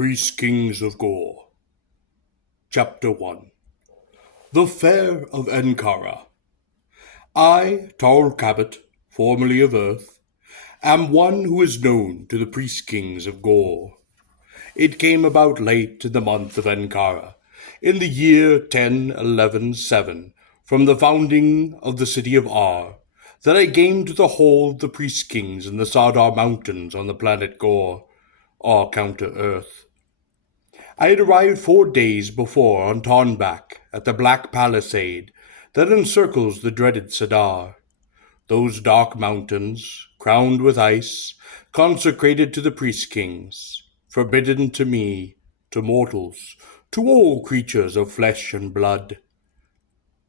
PriestKings of Gor. Chapter 1. The Fair of Ankara. I, Tarl Cabot, formerly of Earth, am one who is known to the PriestKings of Gor. It came about late in the month of Ankara, in the year 1011-7, from the founding of the city of Ar, that I came to the hall of the Priest-Kings in the Sadar Mountains on the planet Gor, or counter-Earth. I had arrived 4 days before on Tarnbak at the black palisade that encircles the dreaded Sadar. Those dark mountains, crowned with ice, consecrated to the priest-kings, forbidden to me, to mortals, to all creatures of flesh and blood.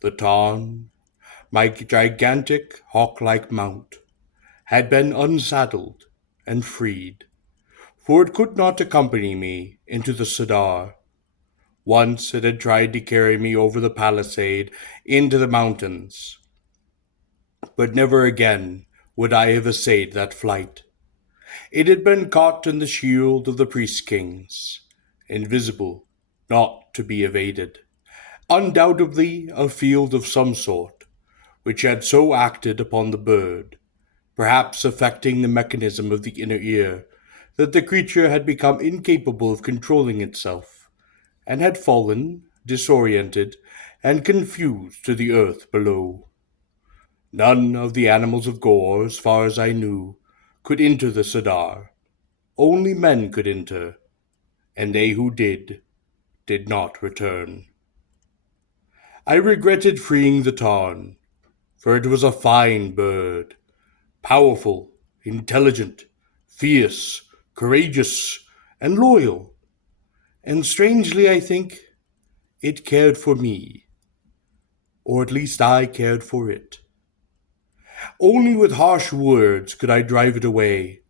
The Tarn, my gigantic hawk-like mount, had been unsaddled and freed, for it could not accompany me into the Sadar. Once it had tried to carry me over the palisade into the mountains, but never again would I have essayed that flight. It had been caught in the shield of the priest-kings, invisible, not to be evaded, undoubtedly a field of some sort, which had so acted upon the bird, perhaps affecting the mechanism of the inner ear, that the creature had become incapable of controlling itself, and had fallen, disoriented, and confused to the earth below. None of the animals of Gor, as far as I knew, could enter the Sadar. Only men could enter, and they who did not return. I regretted freeing the Tarn, for it was a fine bird, powerful, intelligent, fierce, courageous, and loyal, and strangely, I think, it cared for me, or at least I cared for it. Only with harsh words could I drive it away,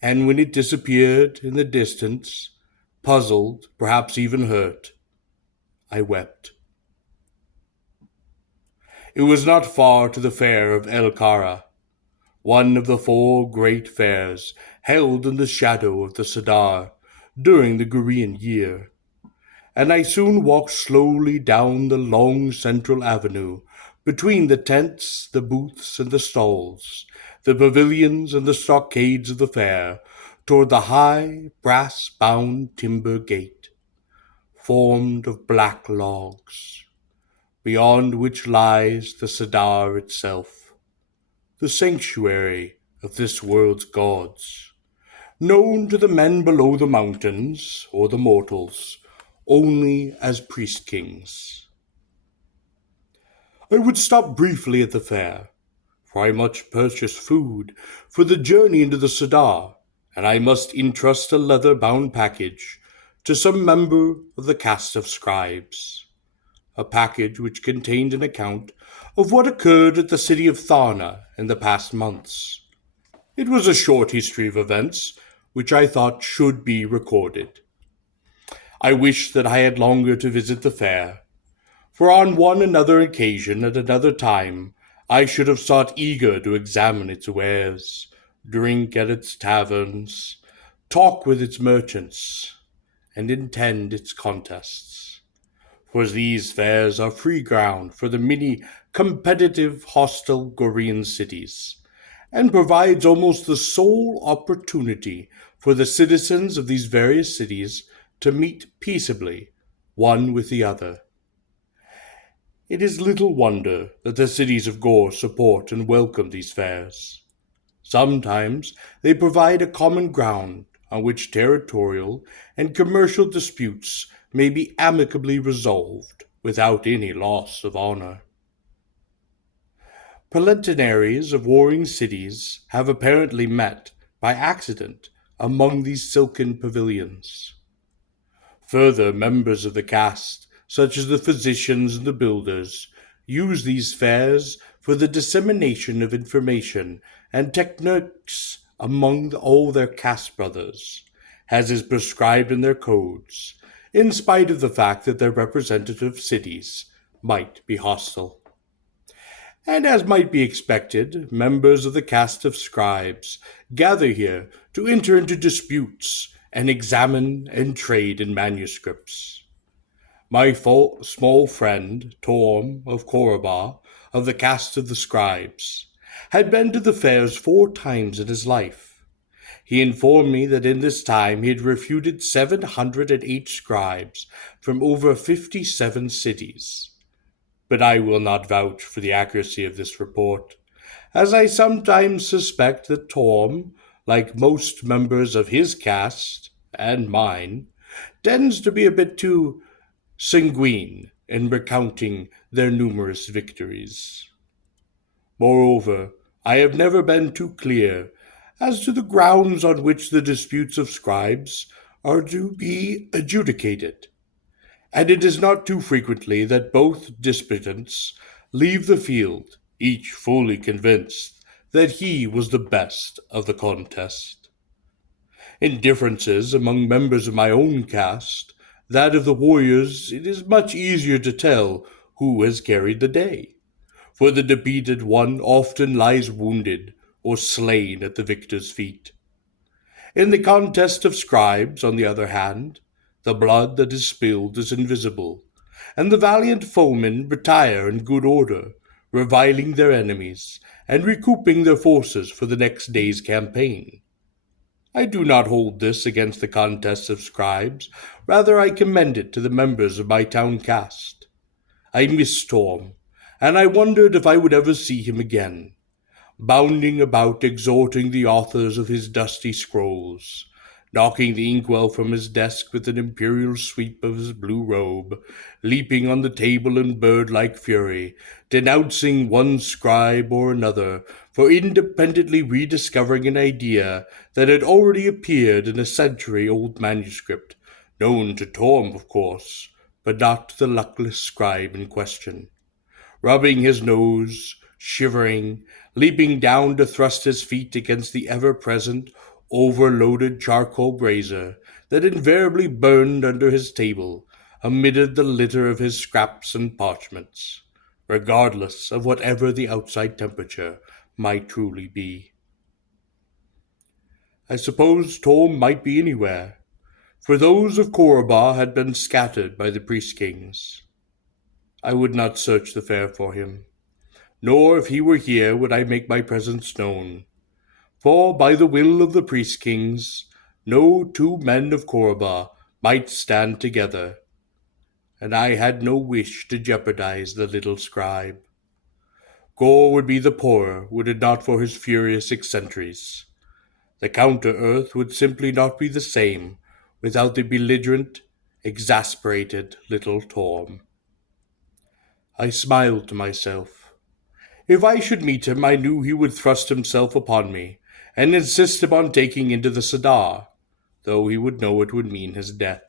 and when it disappeared in the distance, puzzled, perhaps even hurt, I wept. It was not far to the fair of El Kara, one of the 4 great fairs held in the shadow of the Sadar during the Gorian year, and I soon walked slowly down the long central avenue between the tents, the booths, and the stalls, the pavilions and the stockades of the fair, toward the high, brass-bound timber gate, formed of black logs, beyond which lies the Sadar itself, the sanctuary of this world's gods, known to the men below the mountains, or the mortals, only as priest-kings. I would stop briefly at the fair, for I must purchase food for the journey into the Sadar, and I must entrust a leather-bound package to some member of the caste of scribes, a package which contained an account of what occurred at the city of Tharna in the past months. It was a short history of events, which I thought should be recorded. I wished that I had longer to visit the fair, for on one another occasion at another time I should have sought eager to examine its wares, drink at its taverns, talk with its merchants, and attend its contests. For these fairs are free ground for the many competitive hostile Gorian cities, and provides almost the sole opportunity for the citizens of these various cities to meet peaceably one with the other. It is little wonder that the cities of Gor support and welcome these fairs. Sometimes they provide a common ground on which territorial and commercial disputes may be amicably resolved without any loss of honor. Palatinaries of warring cities have apparently met by accident among these silken pavilions. Further, members of the caste, such as the physicians and the builders, use these fairs for the dissemination of information and techniques among all their caste brothers, as is prescribed in their codes, in spite of the fact that their representative cities might be hostile. And as might be expected, members of the caste of scribes gather here to enter into disputes and examine and trade in manuscripts. My small friend, Torm of Koraba, of the caste of the scribes, had been to the fairs 4 times in his life. He informed me that in this time he had refuted 708 scribes from over 57 cities. But I will not vouch for the accuracy of this report, as I sometimes suspect that Torm, like most members of his caste, and mine, tends to be a bit too sanguine in recounting their numerous victories. Moreover, I have never been too clear as to the grounds on which the disputes of scribes are to be adjudicated, and it is not too frequently that both disputants leave the field, each fully convinced that he was the best of the contest. In differences among members of my own caste, that of the warriors, it is much easier to tell who has carried the day, for the defeated one often lies wounded or slain at the victor's feet. In the contest of scribes, on the other hand, the blood that is spilled is invisible, and the valiant foemen retire in good order, reviling their enemies, and recouping their forces for the next day's campaign. I do not hold this against the contests of scribes, rather I commend it to the members of my town caste. I miss Storm, and I wondered if I would ever see him again, bounding about exhorting the authors of his dusty scrolls, knocking the inkwell from his desk with an imperial sweep of his blue robe, leaping on the table in bird-like fury, denouncing one scribe or another for independently rediscovering an idea that had already appeared in a century-old manuscript, known to Torm, of course, but not to the luckless scribe in question. Rubbing his nose, shivering, leaping down to thrust his feet against the ever-present, overloaded charcoal brazier that invariably burned under his table amid the litter of his scraps and parchments, regardless of whatever the outside temperature might truly be. I suppose Torm might be anywhere, for those of Koraba had been scattered by the priest-kings. I would not search the fair for him, nor if he were here would I make my presence known, for by the will of the priest-kings, no 2 men of Koraba might stand together, and I had no wish to jeopardize the little scribe. Gor would be the poorer were it not for his furious eccentrics. The counter-earth would simply not be the same without the belligerent, exasperated little Torm. I smiled to myself. If I should meet him, I knew he would thrust himself upon me, and insist upon taking into the Sadar, though he would know it would mean his death,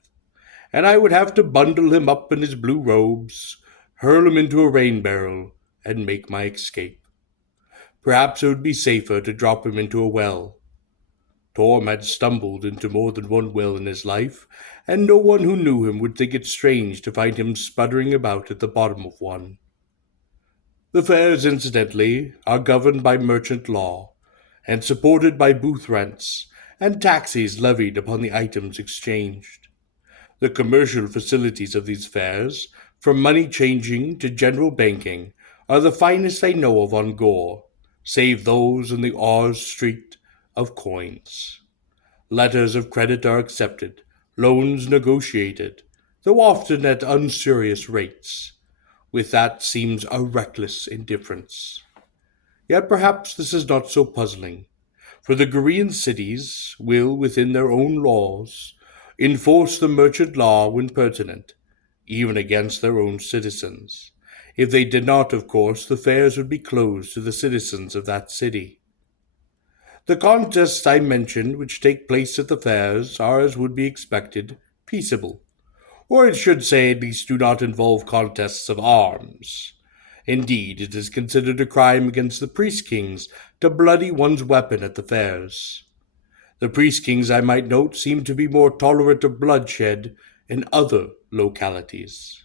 and I would have to bundle him up in his blue robes, hurl him into a rain-barrel, and make my escape. Perhaps it would be safer to drop him into a well. Torm had stumbled into more than one well in his life, and no one who knew him would think it strange to find him sputtering about at the bottom of one. The fairs, incidentally, are governed by merchant law, and supported by booth rents and taxes levied upon the items exchanged. The commercial facilities of these fairs, from money changing to general banking, are the finest I know of on Gor, save those in the Ars Street of coins. Letters of credit are accepted, loans negotiated, though often at usurious rates. With that seems a reckless indifference. Yet perhaps this is not so puzzling, for the Gorean cities will, within their own laws, enforce the merchant law when pertinent, even against their own citizens. If they did not, of course, the fairs would be closed to the citizens of that city. The contests I mentioned which take place at the fairs are, as would be expected, peaceable, or it should say at least do not involve contests of arms. Indeed, it is considered a crime against the priest-kings to bloody one's weapon at the fairs. The priest-kings, I might note, seem to be more tolerant of bloodshed in other localities.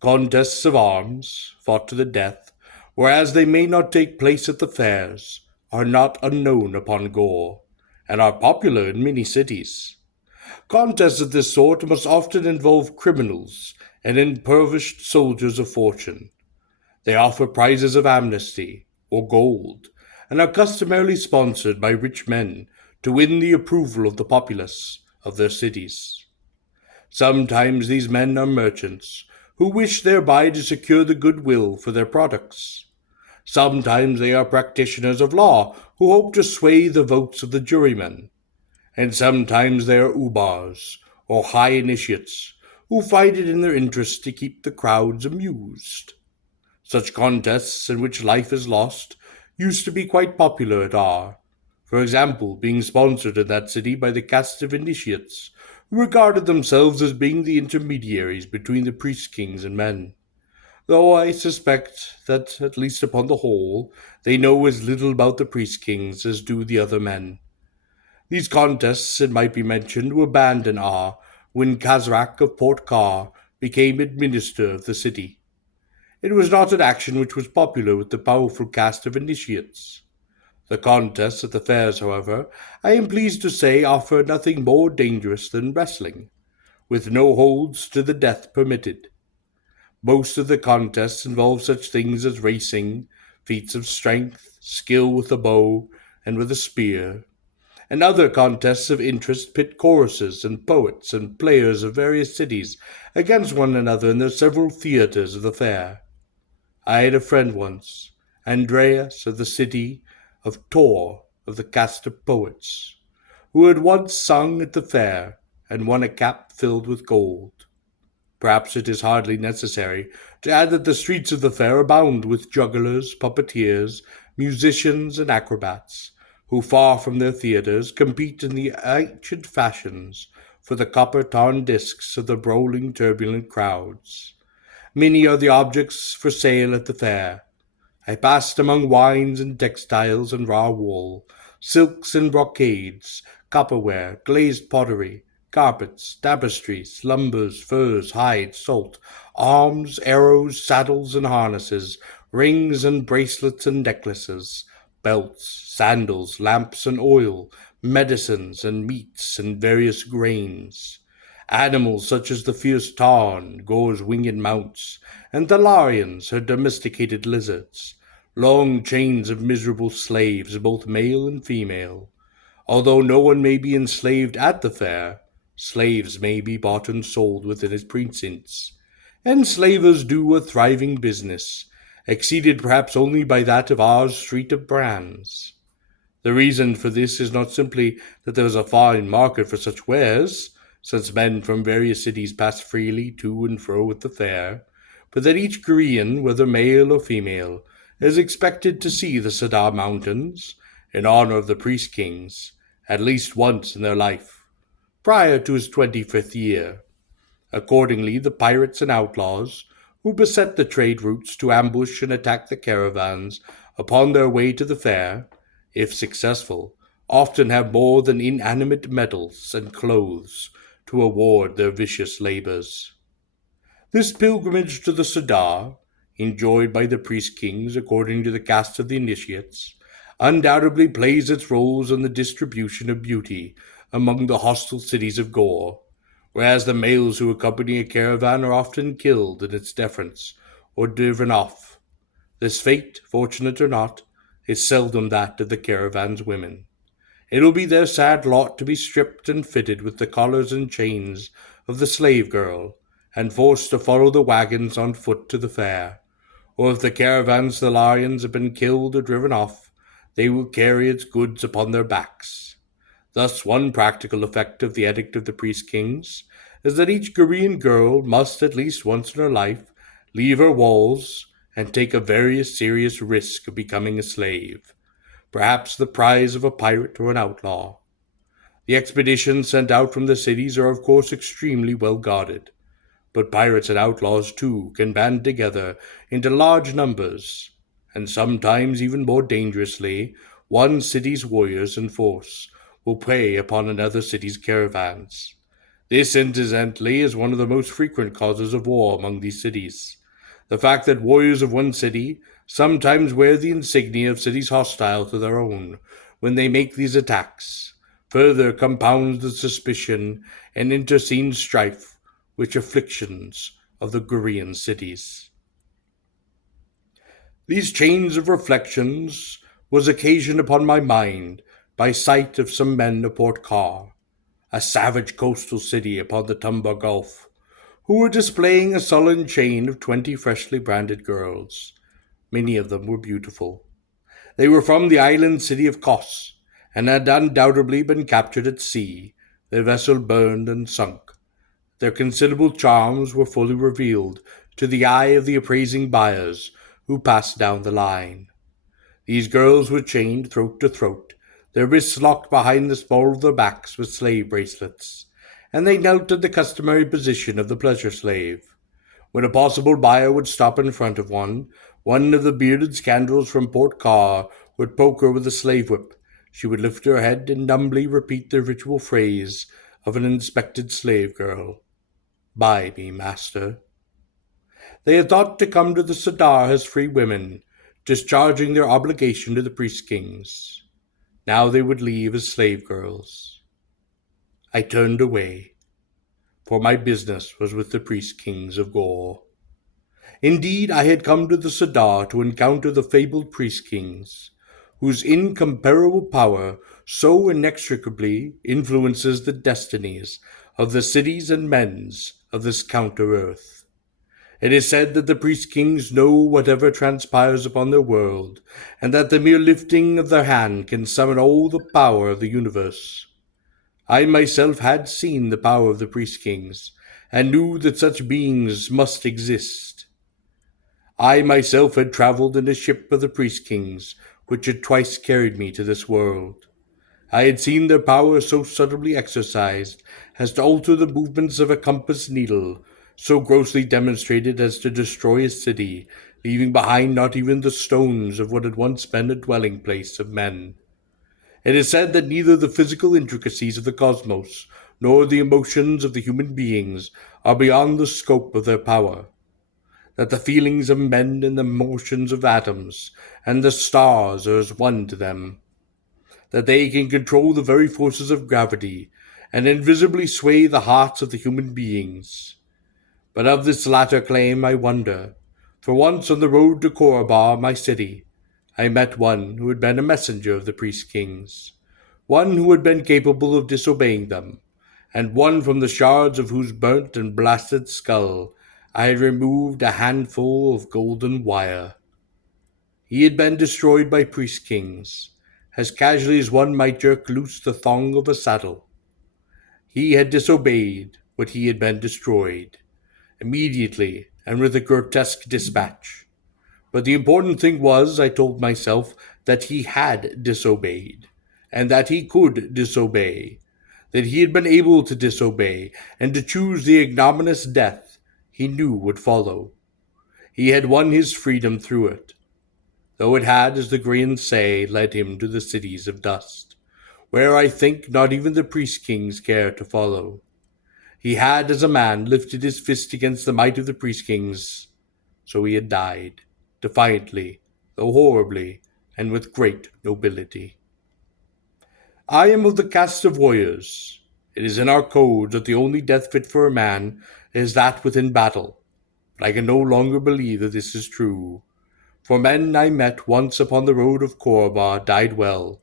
Contests of arms, fought to the death, whereas they may not take place at the fairs, are not unknown upon Gor, and are popular in many cities. Contests of this sort must often involve criminals and impoverished soldiers of fortune. They offer prizes of amnesty or gold and are customarily sponsored by rich men to win the approval of the populace of their cities. Sometimes these men are merchants who wish thereby to secure the goodwill for their products. Sometimes they are practitioners of law who hope to sway the votes of the jurymen. And sometimes they are ubars, or high initiates, who find it in their interest to keep the crowds amused. Such contests in which life is lost used to be quite popular at R, for example, being sponsored in that city by the caste of initiates, who regarded themselves as being the intermediaries between the priest kings and men, though I suspect that, at least upon the whole, they know as little about the priest kings as do the other men. These contests, it might be mentioned, were banned in R when Kazrak of Port Kar became administrator of the city. It was not an action which was popular with the powerful caste of initiates. The contests at the fairs, however, I am pleased to say offer nothing more dangerous than wrestling, with no holds to the death permitted. Most of the contests involve such things as racing, feats of strength, skill with a bow and with a spear, and other contests of interest pit choruses and poets and players of various cities against one another in the several theatres of the fair. I had a friend once, Andreas of the city of Tor of the caste of poets, who had once sung at the fair and won a cap filled with gold. Perhaps it is hardly necessary to add that the streets of the fair abound with jugglers, puppeteers, musicians, and acrobats, who, far from their theatres, compete in the ancient fashions for the copper-tarred discs of the rolling, turbulent crowds. Many are the objects for sale at the fair. I passed among wines and textiles and raw wool, silks and brocades, copperware, glazed pottery, carpets, tapestries, lumbers, furs, hides, salt, arms, arrows, saddles and harnesses, rings and bracelets and necklaces, belts, sandals, lamps and oil, medicines and meats and various grains. Animals such as the fierce tarn, Gor's winged mounts, and Thalarians, her domesticated lizards, long chains of miserable slaves, both male and female. Although no one may be enslaved at the fair, slaves may be bought and sold within its precincts. Enslavers do a thriving business, exceeded perhaps only by that of our street of brands. The reason for this is not simply that there is a fine market for such wares, since men from various cities pass freely to and fro at the fair, but that each Korean, whether male or female, is expected to see the Sadar Mountains, in honor of the priest kings, at least once in their life, prior to his 25th year. Accordingly, the pirates and outlaws, who beset the trade routes to ambush and attack the caravans upon their way to the fair, if successful, often have more than inanimate metals and clothes to award their vicious labors. This pilgrimage to the Sadar, enjoyed by the priest kings according to the caste of the initiates, undoubtedly plays its roles in the distribution of beauty among the hostile cities of Gor, whereas the males who accompany a caravan are often killed in its defense or driven off. This fate, fortunate or not, is seldom that of the caravan's women. It will be their sad lot to be stripped and fitted with the collars and chains of the slave girl, and forced to follow the wagons on foot to the fair. Or if the caravan's Thalarians have been killed or driven off, they will carry its goods upon their backs. Thus one practical effect of the edict of the priest kings is that each Korean girl must at least once in her life leave her walls and take a very serious risk of becoming a slave, perhaps the prize of a pirate or an outlaw. The expeditions sent out from the cities are of course extremely well guarded, but pirates and outlaws too can band together into large numbers, and sometimes even more dangerously, one city's warriors and force will prey upon another city's caravans. This, incidentally, is one of the most frequent causes of war among these cities. The fact that warriors of one city sometimes wear the insignia of cities hostile to their own when they make these attacks, further compounds the suspicion and internecine strife which afflictions of the Gorian cities. These chains of reflections was occasioned upon my mind by sight of some men of Port Car, a savage coastal city upon the Tumba Gulf, who were displaying a sullen chain of 20 freshly branded girls. Many of them were beautiful. They were from the island city of Kos, and had undoubtedly been captured at sea, their vessel burned and sunk. Their considerable charms were fully revealed to the eye of the appraising buyers who passed down the line. These girls were chained throat to throat, their wrists locked behind the small of their backs with slave bracelets, and they knelt in the customary position of the pleasure slave. When a possible buyer would stop in front of one of the bearded scoundrels from Port Car would poke her with a slave whip. She would lift her head and numbly repeat the ritual phrase of an inspected slave girl, "Buy me, master." They had thought to come to the Sadar as free women, discharging their obligation to the priest-kings. Now they would leave as slave girls. I turned away, for my business was with the priest-kings of Gor. Indeed, I had come to the Sadar to encounter the fabled priest-kings, whose incomparable power so inextricably influences the destinies of the cities and men's of this counter-earth. It is said that the priest-kings know whatever transpires upon their world, and that the mere lifting of their hand can summon all the power of the universe. I myself had seen the power of the priest-kings, and knew that such beings must exist. I myself had travelled in a ship of the priest-kings, which had twice carried me to this world. I had seen their power so subtly exercised as to alter the movements of a compass needle, so grossly demonstrated as to destroy a city, leaving behind not even the stones of what had once been a dwelling place of men. It is said that neither the physical intricacies of the cosmos nor the emotions of the human beings are beyond the scope of their power, that the feelings of men and the motions of atoms and the stars are as one to them, that they can control the very forces of gravity, and invisibly sway the hearts of the human beings. But of this latter claim I wonder, for once on the road to Korobar, my city, I met one who had been a messenger of the priest-kings, one who had been capable of disobeying them, and one from the shards of whose burnt and blasted skull I had removed a handful of golden wire. He had been destroyed by priest-kings, as casually as one might jerk loose the thong of a saddle. He had disobeyed what he had been destroyed, immediately and with a grotesque dispatch. But the important thing was, I told myself, that he had disobeyed, and that he could disobey, that he had been able to disobey, and to choose the ignominious death he knew would follow. He had won his freedom through it, though it had, as the Greens say, led him to the cities of dust, where I think not even the priest-kings care to follow. He had, as a man, lifted his fist against the might of the priest-kings, so he had died, defiantly, though horribly, and with great nobility. I am of the caste of warriors. It is in our code that the only death fit for a man is that within battle, but I can no longer believe that this is true. For men I met once upon the road of Korobar died well,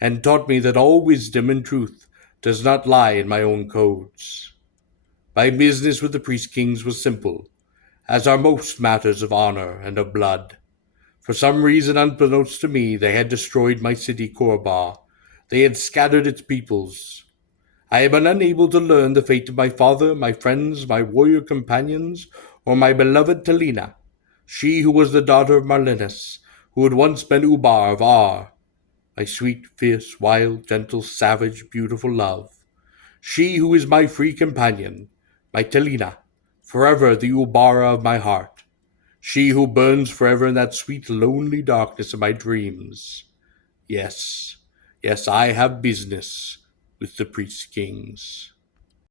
and taught me that all wisdom and truth does not lie in my own codes. My business with the priest-kings was simple, as are most matters of honor and of blood. For some reason unbeknownst to me, they had destroyed my city Korobar. They had scattered its peoples. I have been unable to learn the fate of my father, my friends, my warrior companions, or my beloved Talina, she who was the daughter of Marlinus, who had once been Ubar of Ar, my sweet, fierce, wild, gentle, savage, beautiful love. She who is my free companion, my Talina, forever the Ubara of my heart. She who burns forever in that sweet, lonely darkness of my dreams. Yes, yes, I have business with the priest-kings.